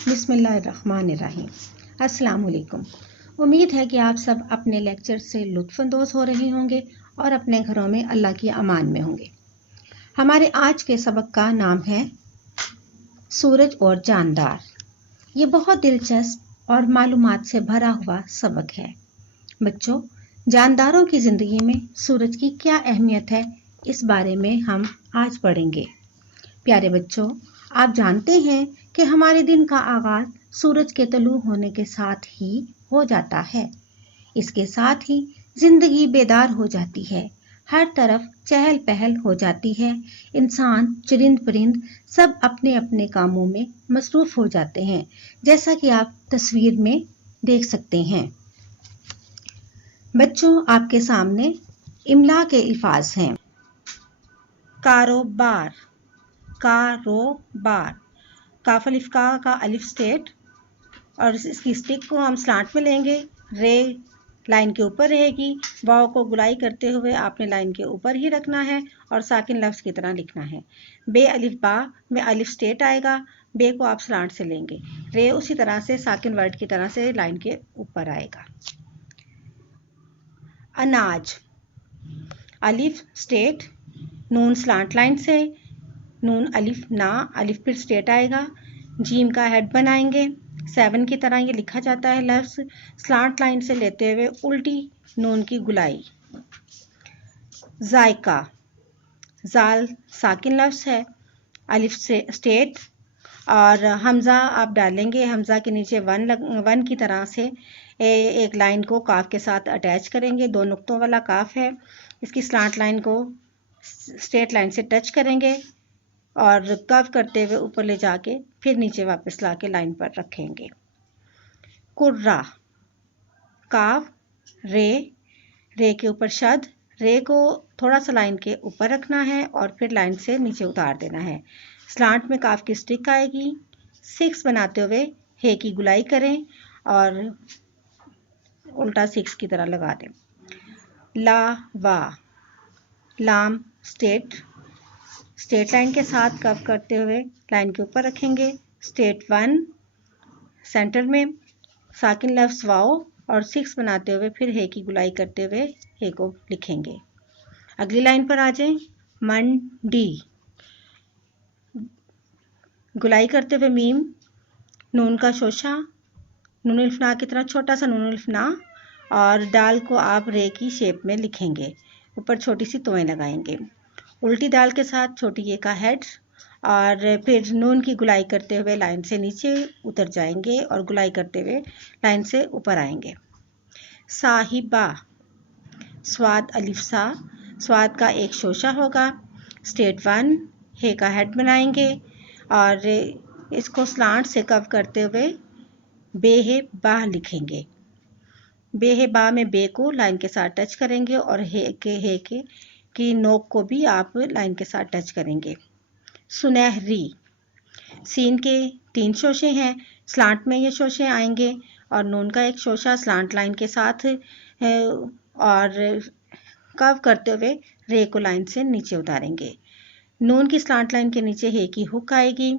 بسم اللہ الرحمن الرحیم۔ السلام علیکم۔ امید ہے کہ آپ سب اپنے لیکچر سے لطف اندوز ہو رہے ہوں گے اور اپنے گھروں میں اللہ کی امان میں ہوں گے۔ ہمارے آج کے سبق کا نام ہے سورج اور جاندار۔ یہ بہت دلچسپ اور معلومات سے بھرا ہوا سبق ہے۔ بچوں، جانداروں کی زندگی میں سورج کی کیا اہمیت ہے، اس بارے میں ہم آج پڑھیں گے۔ پیارے بچوں، آپ جانتے ہیں کہ ہمارے دن کا آغاز سورج کے طلوع ہونے کے ساتھ ہی ہو جاتا ہے۔ اس کے ساتھ ہی زندگی بیدار ہو جاتی ہے، ہر طرف چہل پہل ہو جاتی ہے، انسان، چرند پرند سب اپنے اپنے کاموں میں مصروف ہو جاتے ہیں، جیسا کہ آپ تصویر میں دیکھ سکتے ہیں۔ بچوں، آپ کے سامنے املا کے الفاظ ہیں۔ کاروبار، کاروبار، کاف الف کا الف سٹیٹ، اور اس کی سٹک کو ہم سلانٹ میں لیں گے، رے لائن کے اوپر رہے گی، واو کو گلائی کرتے ہوئے آپ نے لائن کے اوپر ہی رکھنا ہے اور ساکن لفظ کی طرح لکھنا ہے۔ بے الف با میں الف سٹیٹ آئے گا، بے کو آپ سلانٹ سے لیں گے، رے اسی طرح سے ساکن ورڈ کی طرح سے لائن کے اوپر آئے گا۔ اناج، الف سٹیٹ، نون سلانٹ لائن سے، نون الف نا، الف پھر سٹیٹ آئے گا، جیم کا ہیڈ بنائیں گے، 7 کی طرح یہ لکھا جاتا ہے لفظ، سلانٹ لائن سے لیتے ہوئے الٹی نون کی گلائی۔ ذائقہ، زال ساکن لفظ ہے، الف سے سٹیٹ اور حمزہ آپ ڈالیں گے، حمزہ کے نیچے ون کی طرح سے ایک لائن کو کاف کے ساتھ اٹیچ کریں گے، 2 نقطوں والا کاف ہے، اس کی سلانٹ لائن کو سٹیٹ لائن سے ٹچ کریں گے اور کف کرتے ہوئے اوپر لے جا کے پھر نیچے واپس لا کے لائن پر رکھیں گے۔ کرہ، کاف رے، رے کے اوپر شد، رے کو تھوڑا سا لائن کے اوپر رکھنا ہے اور پھر لائن سے نیچے اتار دینا ہے۔ سلانٹ میں کاف کی سٹک آئے گی، 6 بناتے ہوئے ہے کی گلائی کریں اور الٹا 6 کی طرح لگا دیں۔ لا وا، لام سٹیٹ، سٹیٹ لائن کے ساتھ کف کرتے ہوئے لائن کے اوپر رکھیں گے، سٹیٹ 1 سینٹر میں، ساکن لفظ واؤ اور 6 بناتے ہوئے پھر ہے کی گلائی کرتے ہوئے ہے کو لکھیں گے۔ اگلی لائن پر آ جائیں۔ منڈی، گلائی کرتے ہوئے میم، نون کا شوشہ، نون الف نا کی طرح چھوٹا سا نون الف نا اور ڈال کو آپ رے کی شیپ میں لکھیں گے، اوپر چھوٹی سی توئیں لگائیں گے، الٹی دال کے ساتھ چھوٹی یہ کا ہیڈ اور پھر نون کی گلائی کرتے ہوئے لائن سے نیچے اتر جائیں گے اور گلائی کرتے ہوئے لائن سے اوپر آئیں گے۔ صاحبہ، سواد الف سا، سواد کا ایک شوشہ ہوگا، سٹیٹ 1 ہے کا ہیڈ بنائیں گے اور اس کو سلانٹ سے کو کرتے ہوئے بے ہے با لکھیں گے۔ بے ہے با میں بے کو لائن کے ساتھ ٹچ کریں گے اور ہے کی نوک کو بھی آپ لائن کے ساتھ ٹچ کریں گے۔ سنہری، سین کے 3 شوشے ہیں، سلانٹ میں یہ شوشے آئیں گے اور نون کا ایک شوشہ سلانٹ لائن کے ساتھ اور کو کرتے ہوئے رے کو لائن سے نیچے اتاریں گے۔ نون کی سلانٹ لائن کے نیچے ہے کی ہک آئے گی،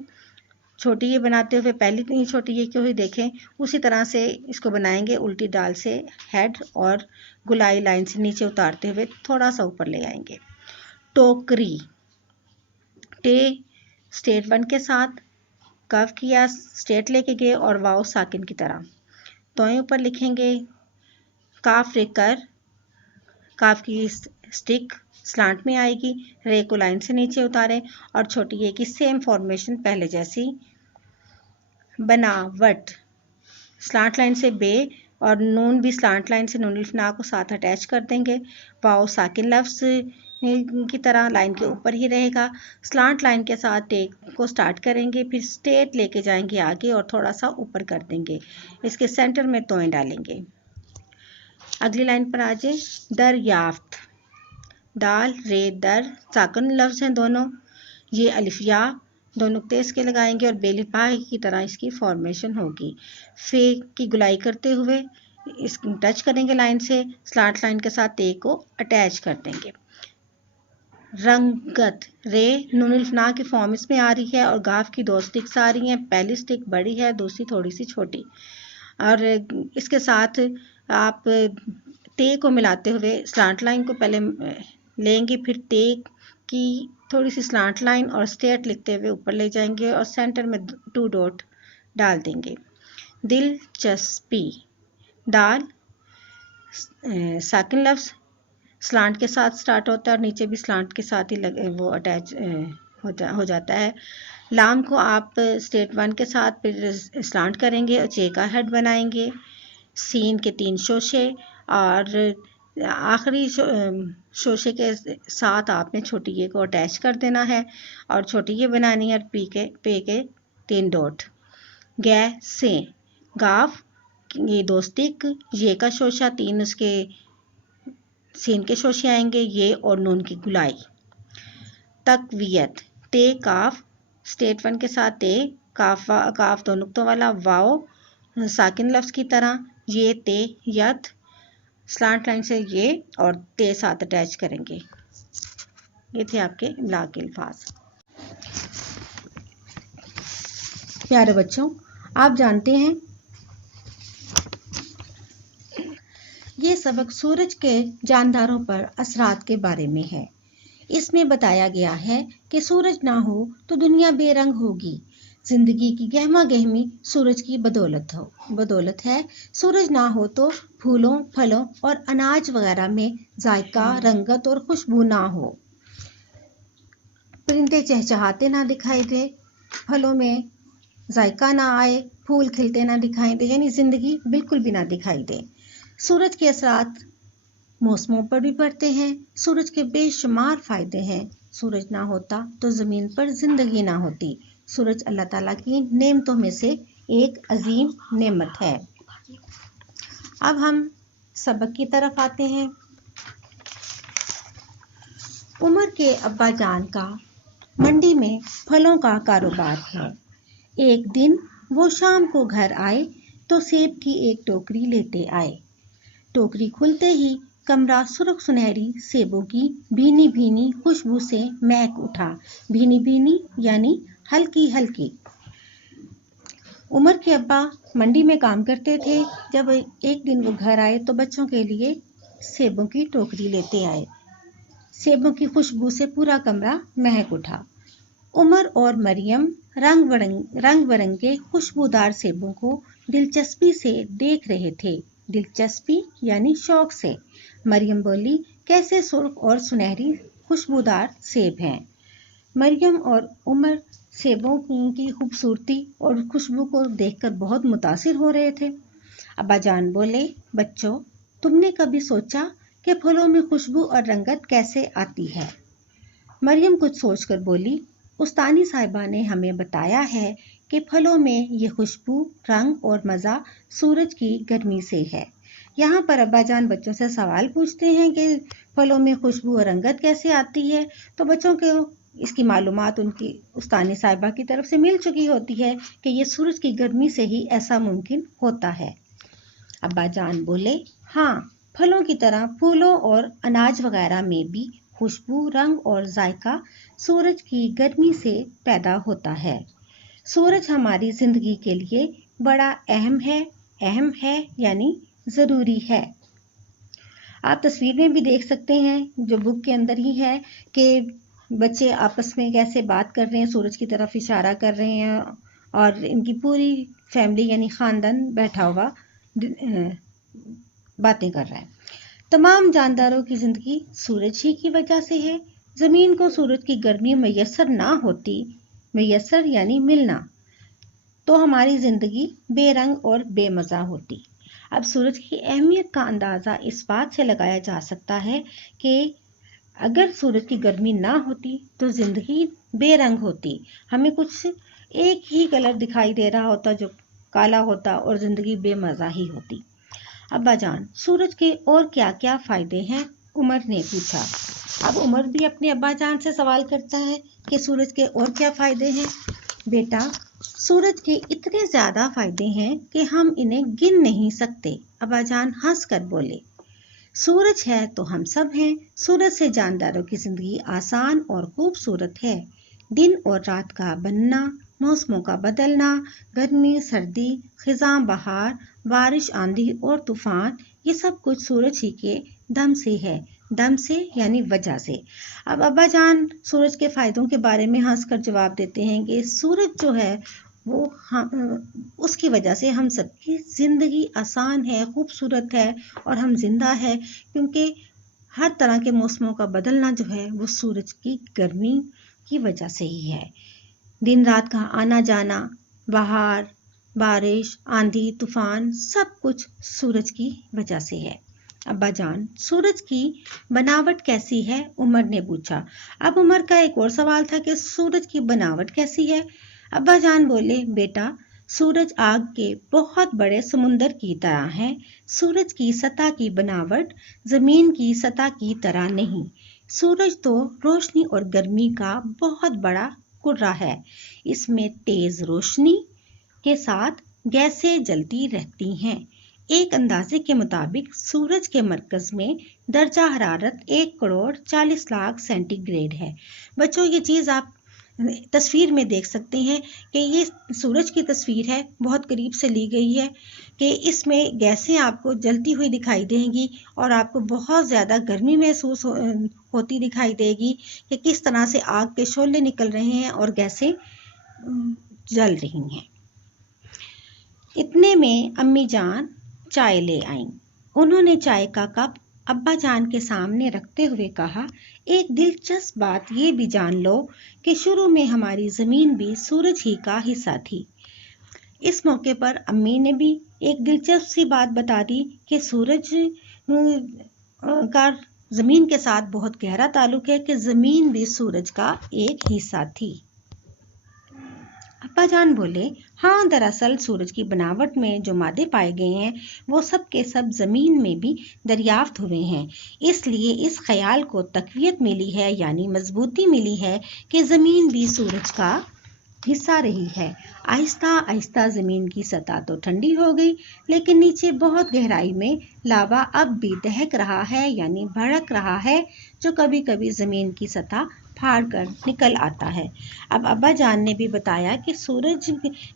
چھوٹی یہ بناتے ہوئے پہلی چھوٹی یہ کو ہی دیکھیں، اسی طرح سے اس کو بنائیں گے، الٹی ڈال سے ہیڈ اور گلائی لائن سے نیچے اتارتے ہوئے تھوڑا سا اوپر لے آئیں گے۔ ٹوکری، ٹے سٹیٹ 1 کے ساتھ کف کیا، سٹیٹ لے کے گئے اور واؤ ساکن کی طرح، توئیں اوپر لکھیں گے، کاف رے کر، کاف کی سٹک سلانٹ میں آئے گی، رے کو لائن سے نیچے اتاریں اور چھوٹی یہ کی سیم فارمیشن پہلے جیسی۔ بناوٹ، سلانٹ لائن سے بے اور نون بھی سلانٹ لائن سے نون الف نا کو ساتھ اٹیچ کر دیں گے، واؤ ساکن لفظ کی طرح لائن کے اوپر ہی رہے گا، سلانٹ لائن کے ساتھ ٹیک کو سٹارٹ کریں گے، پھر سٹیٹ لے کے جائیں گے آگے اور تھوڑا سا اوپر کر دیں گے، اس کے سینٹر میں توئیں ڈالیں گے۔ اگلی لائن پر آ جائیں۔ دریافت، دال رے در ساکن لفظ ہیں دونوں، یہ الف یا 2 نقطے اس کے لگائیں گے اور بے لفا کی طرح اس کی فارمیشن ہوگی، فے کی گلائی کرتے ہوئے اس ٹچ کریں گے لائن سے، سلانٹ لائن کے ساتھ تے کو اٹیچ کر دیں گے۔ रंगत रे नून अल्फना की फॉर्म इसमें आ रही है और गाफ की 2 स्टिक्स आ रही हैं। पहली स्टिक बड़ी है, दूसरी थोड़ी सी छोटी। और इसके साथ आप ते को मिलाते हुए स्लांट लाइन को पहले लेंगे, फिर ते की थोड़ी सी स्लांट लाइन और स्ट्रेट लिखते हुए ऊपर ले जाएंगे और सेंटर में 2 डॉट डाल देंगे। दिलचस्पी दाल साकिन लफ्ज़ स्लांट के साथ स्टार्ट होता है और नीचे भी स्लांट के साथ ही वो अटैच हो जाता है। लाम को आप स्टेट 1 के साथ फिर स्लांट करेंगे और चे का हेड बनाएंगे। सीन के 3 शोशे और आखिरी शोशे के साथ आपने छोटी ये को अटैच कर देना है और छोटी ये बनानी है और पे के 3 डॉट। गै से गाफ ये 2 स्टिक, ये का शोशा 3 उसके सीन के शोशे आएंगे, ये और नून की गुलाई। तकवियत ते काफ स्टेट 1 के साथ ते काफ 2 नुक्तों वाला वाओ साकिन लफ्ज़ की तरह, ये ते यत स्लांट लाइन से ये और ते साथ अटैच करेंगे। ये थे आपके इमला के अल्फाज। प्यारे बच्चों, आप जानते हैं ये सबक सूरज के जानदारों पर असरात के बारे में है। इसमें बताया गया है कि सूरज ना हो तो दुनिया बेरंग होगी। जिंदगी की गहमा गहमी सूरज की बदौलत है। सूरज ना हो तो फूलों, फलों और अनाज वगैरह में जायका, रंगत और खुशबू ना हो। परिंदे चहचहाते ना दिखाई दे, फलों में जायका ना आए, फूल खिलते ना दिखाई दे, यानी जिंदगी बिल्कुल भी ना दिखाई दे। सूरज के असरात मौसमों पर भी पड़ते हैं। सूरज के बेशुमार फायदे हैं। सूरज ना होता तो ज़मीन पर जिंदगी ना होती। सूरज अल्लाह ताला की नेमतों में से एक अजीम नेमत है। अब हम सबक की तरफ आते हैं। उमर के अब्बा जान का मंडी में फलों का कारोबार है। एक दिन वो शाम को घर आए तो सेब की एक टोकरी लेते आए। टोकरी खुलते ही कमरा सुर्ख सुनहरी सेबों की भीनी भीनी खुशबू से महक उठा। भीनी भीनी यानी हल्की हल्की। उमर के अब्बा मंडी में काम करते थे। जब एक दिन वो घर आए तो बच्चों के लिए सेबों की टोकरी लेते आए। सेबों की खुशबू से पूरा कमरा महक उठा। उमर और मरियम रंग बिरंगे खुशबूदार सेबों को दिलचस्पी से देख रहे थे। दिलचस्पी यानी शौक से। मरियम बोली, कैसे सुर्ख और सुनहरी खुशबूदार सेब हैं। मरियम और उमर सेबों की खूबसूरती और खुशबू को देखकर बहुत मुतासिर हो रहे थे। अब्बा जान बोले, बच्चों, तुमने कभी सोचा कि फलों में खुशबू और रंगत कैसे आती है? मरियम कुछ सोचकर बोली, उस्तानी साहिबा ने हमें बताया है कि फलों में ये खुशबू, रंग और मज़ा सूरज की गर्मी से है। यहाँ पर अब्बा जान बच्चों से सवाल पूछते हैं कि फलों में खुशबू और रंगत कैसे आती है, तो बच्चों को इसकी मालूमात उनकी उस्तानी साहिबा की तरफ से मिल चुकी होती है कि ये सूरज की गर्मी से ही ऐसा मुमकिन होता है। अब्बा जान बोले, हाँ, फलों की तरह फूलों और अनाज वगैरह में भी खुशबू, रंग और जायका सूरज की गर्मी से पैदा होता है। सूरज हमारी जिंदगी के लिए बड़ा अहम है यानी ज़रूरी है। आप तस्वीर में भी देख सकते हैं, जो बुक के अंदर ही है, कि बच्चे आपस में कैसे बात कर रहे हैं, सूरज की तरफ इशारा कर रहे हैं और इनकी पूरी फैमिली यानी ख़ानदान बैठा हुआ बातें कर रहा है। तमाम जानदारों की ज़िंदगी सूरज ही की वजह से है। ज़मीन को सूरज की गर्मी मैसर ना होती, मैसर यानी मिलना, तो हमारी ज़िंदगी बेरंग और बेमज़ा होती। अब सूरज की अहमियत का अंदाज़ा इस बात से लगाया जा सकता है कि अगर सूरज की गर्मी ना होती तो ज़िंदगी बेरंग होती। हमें कुछ एक ही कलर दिखाई दे रहा होता जो काला होता और ज़िंदगी बेमज़ा ही होती। अब्बा जान, सूरज के और क्या क्या फ़ायदे हैं? उमर ने पूछा। अब उमर भी अपने अब्बा जान से सवाल करता है कि सूरज के और क्या फ़ायदे हैं? बेटा, सूरज के इतने ज़्यादा फ़ायदे हैं कि हम इन्हें गिन नहीं सकते। अब्बा जान हंस कर बोले। सूरज है तो हम सब हैं। सूरज से जानदारों की जिंदगी आसान और खूबसूरत है। दिन और रात का बनना, मौसमों का बदलना, गर्मी सर्दी, खिज़ां बहार, बारिश आंधी और तूफान, ये सब कुछ सूरज ही के दम से है। दम से यानी वजह से। अब अब्बा जान सूरज के फ़ायदों के बारे में हंसकर जवाब देते हैं कि सूरज जो है वो उसकी वजह से हम सबकी ज़िंदगी आसान है, खूबसूरत है और हम जिंदा है, क्योंकि हर तरह के मौसमों का बदलना जो है वो सूरज की गर्मी की वजह से ही है। दिन रात का आना जाना, बहार, बारिश, आंधी, तूफान, सब कुछ सूरज की वजह से है। अब्बा जान सूरज की बनावट कैसी है? उमर ने पूछा। अब उमर का एक और सवाल था कि सूरज की बनावट कैसी है? अब्बा जान बोले, बेटा सूरज आग के बहुत बड़े समुंदर की तरह है। सूरज की सतह की बनावट जमीन की सतह की तरह नहीं। सूरज तो रोशनी और गर्मी का बहुत बड़ा कुर्रा है। इसमें तेज रोशनी के साथ गैसें जलती रहती हैं। एक अंदाजे के मुताबिक सूरज के मरकज में दर्जा हरारत 1,40,00,000 सेंटीग्रेड है। बच्चों ये चीज़ आप तस्वीर में देख सकते हैं कि ये सूरज की तस्वीर है, बहुत करीब से ली गई है, कि इसमें गैसें आपको जलती हुई दिखाई देंगी और आपको बहुत ज़्यादा गर्मी महसूस होती दिखाई देगी कि किस तरह से आग के शोले निकल रहे हैं और गैसें जल रही हैं। इतने में अम्मी जान चाय ले आईं। उन्होंने चाय का कप अब्बा जान के सामने रखते हुए कहा, एक दिलचस्प बात ये भी जान लो कि शुरू में हमारी ज़मीन भी सूरज ही का हिस्सा थी। इस मौके पर अम्मी ने भी एक दिलचस्प सी बात बता दी कि सूरज का ज़मीन के साथ बहुत गहरा ताल्लुक है, कि ज़मीन भी सूरज का एक हिस्सा थी। अब्बा जान बोले, हाँ दरअसल सूरज की बनावट में जो मादे पाए गए हैं वो सब के सब ज़मीन में भी दरियाफ्त हुए हैं। इसलिए इस ख्याल को तक़वियत मिली है, यानी मजबूती मिली है कि ज़मीन भी सूरज का हिस्सा रही है। आहिस्ता आहिस्ता ज़मीन की सतह तो ठंडी हो गई, लेकिन नीचे बहुत गहराई में लावा अब भी दहक रहा है, यानी भड़क रहा है, जो कभी कभी ज़मीन की सतह फाड़ कर निकल आता है। अब अब्बा जान ने भी बताया कि सूरज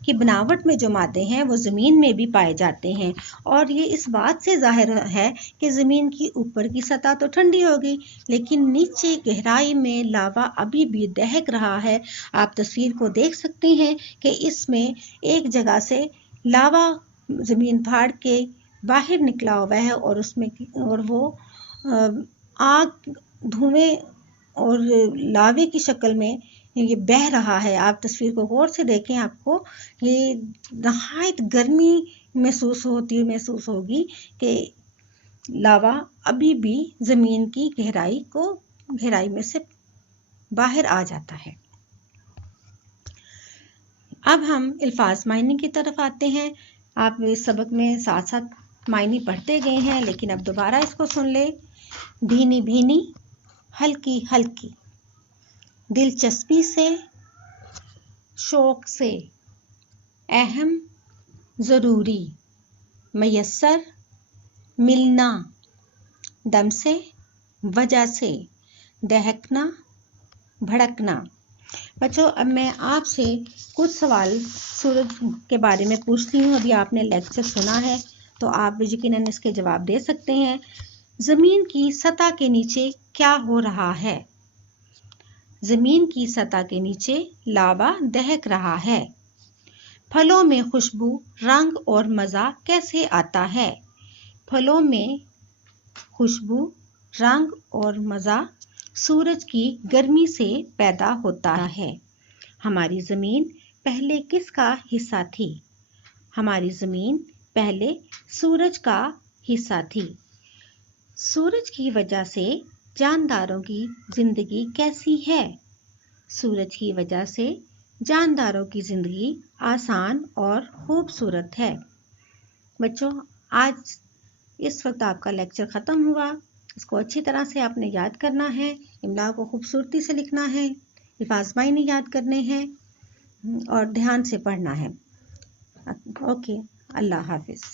की बनावट में जो मादे हैं वो ज़मीन में भी पाए जाते हैं, और ये इस बात से ज़ाहिर है कि ज़मीन की ऊपर की सतह तो ठंडी हो गई, लेकिन नीचे गहराई में लावा अभी भी दहक रहा है। आप तस्वीर को देख सकते हैं कि इसमें एक जगह से लावा ज़मीन फाड़ के बाहर निकला हुआ है और उसमें और वो आग, धुएं और लावे की शक्ल में ये बह रहा है। आप तस्वीर को गौर से देखें, आपको ये नहायत गर्मी महसूस होगी कि लावा अभी भी ज़मीन की गहराई में से बाहर आ जाता है। अब हम अल्फाज मायने की तरफ आते हैं। आप इस सबक में साथ साथ मायने पढ़ते गए हैं, लेकिन अब दोबारा इसको सुन ले। भीनी भीनी, हल्की हल्की, दिलचस्पी से, शौक से, अहम, ज़रूरी, मयस्सर, मिलना, दम से, वजह से, दहकना, भड़कना। बच्चों अब मैं आपसे कुछ सवाल सूरज के बारे में पूछती हूँ। अभी आपने लेक्चर सुना है तो आप यकीनन इसके जवाब दे सकते हैं। ज़मीन की सतह के नीचे क्या हो रहा है? ज़मीन की सतह के नीचे लावा दहक रहा है। फलों में खुशबू, रंग और मज़ा कैसे आता है? फलों में खुशबू, रंग और मज़ा सूरज की गर्मी से पैदा होता है। हमारी ज़मीन पहले किसका हिस्सा थी? हमारी ज़मीन पहले सूरज का हिस्सा थी। सूरज की वजह से जानदारों की ज़िंदगी कैसी है? सूरज की वजह से जानदारों की ज़िंदगी आसान और खूबसूरत है। बच्चों आज इस वक्त आपका लेक्चर ख़त्म हुआ। इसको अच्छी तरह से आपने याद करना है, इमला को खूबसूरती से लिखना है, अल्फाज मायने याद करने हैं और ध्यान से पढ़ना है। ओके, अल्लाह हाफिज़।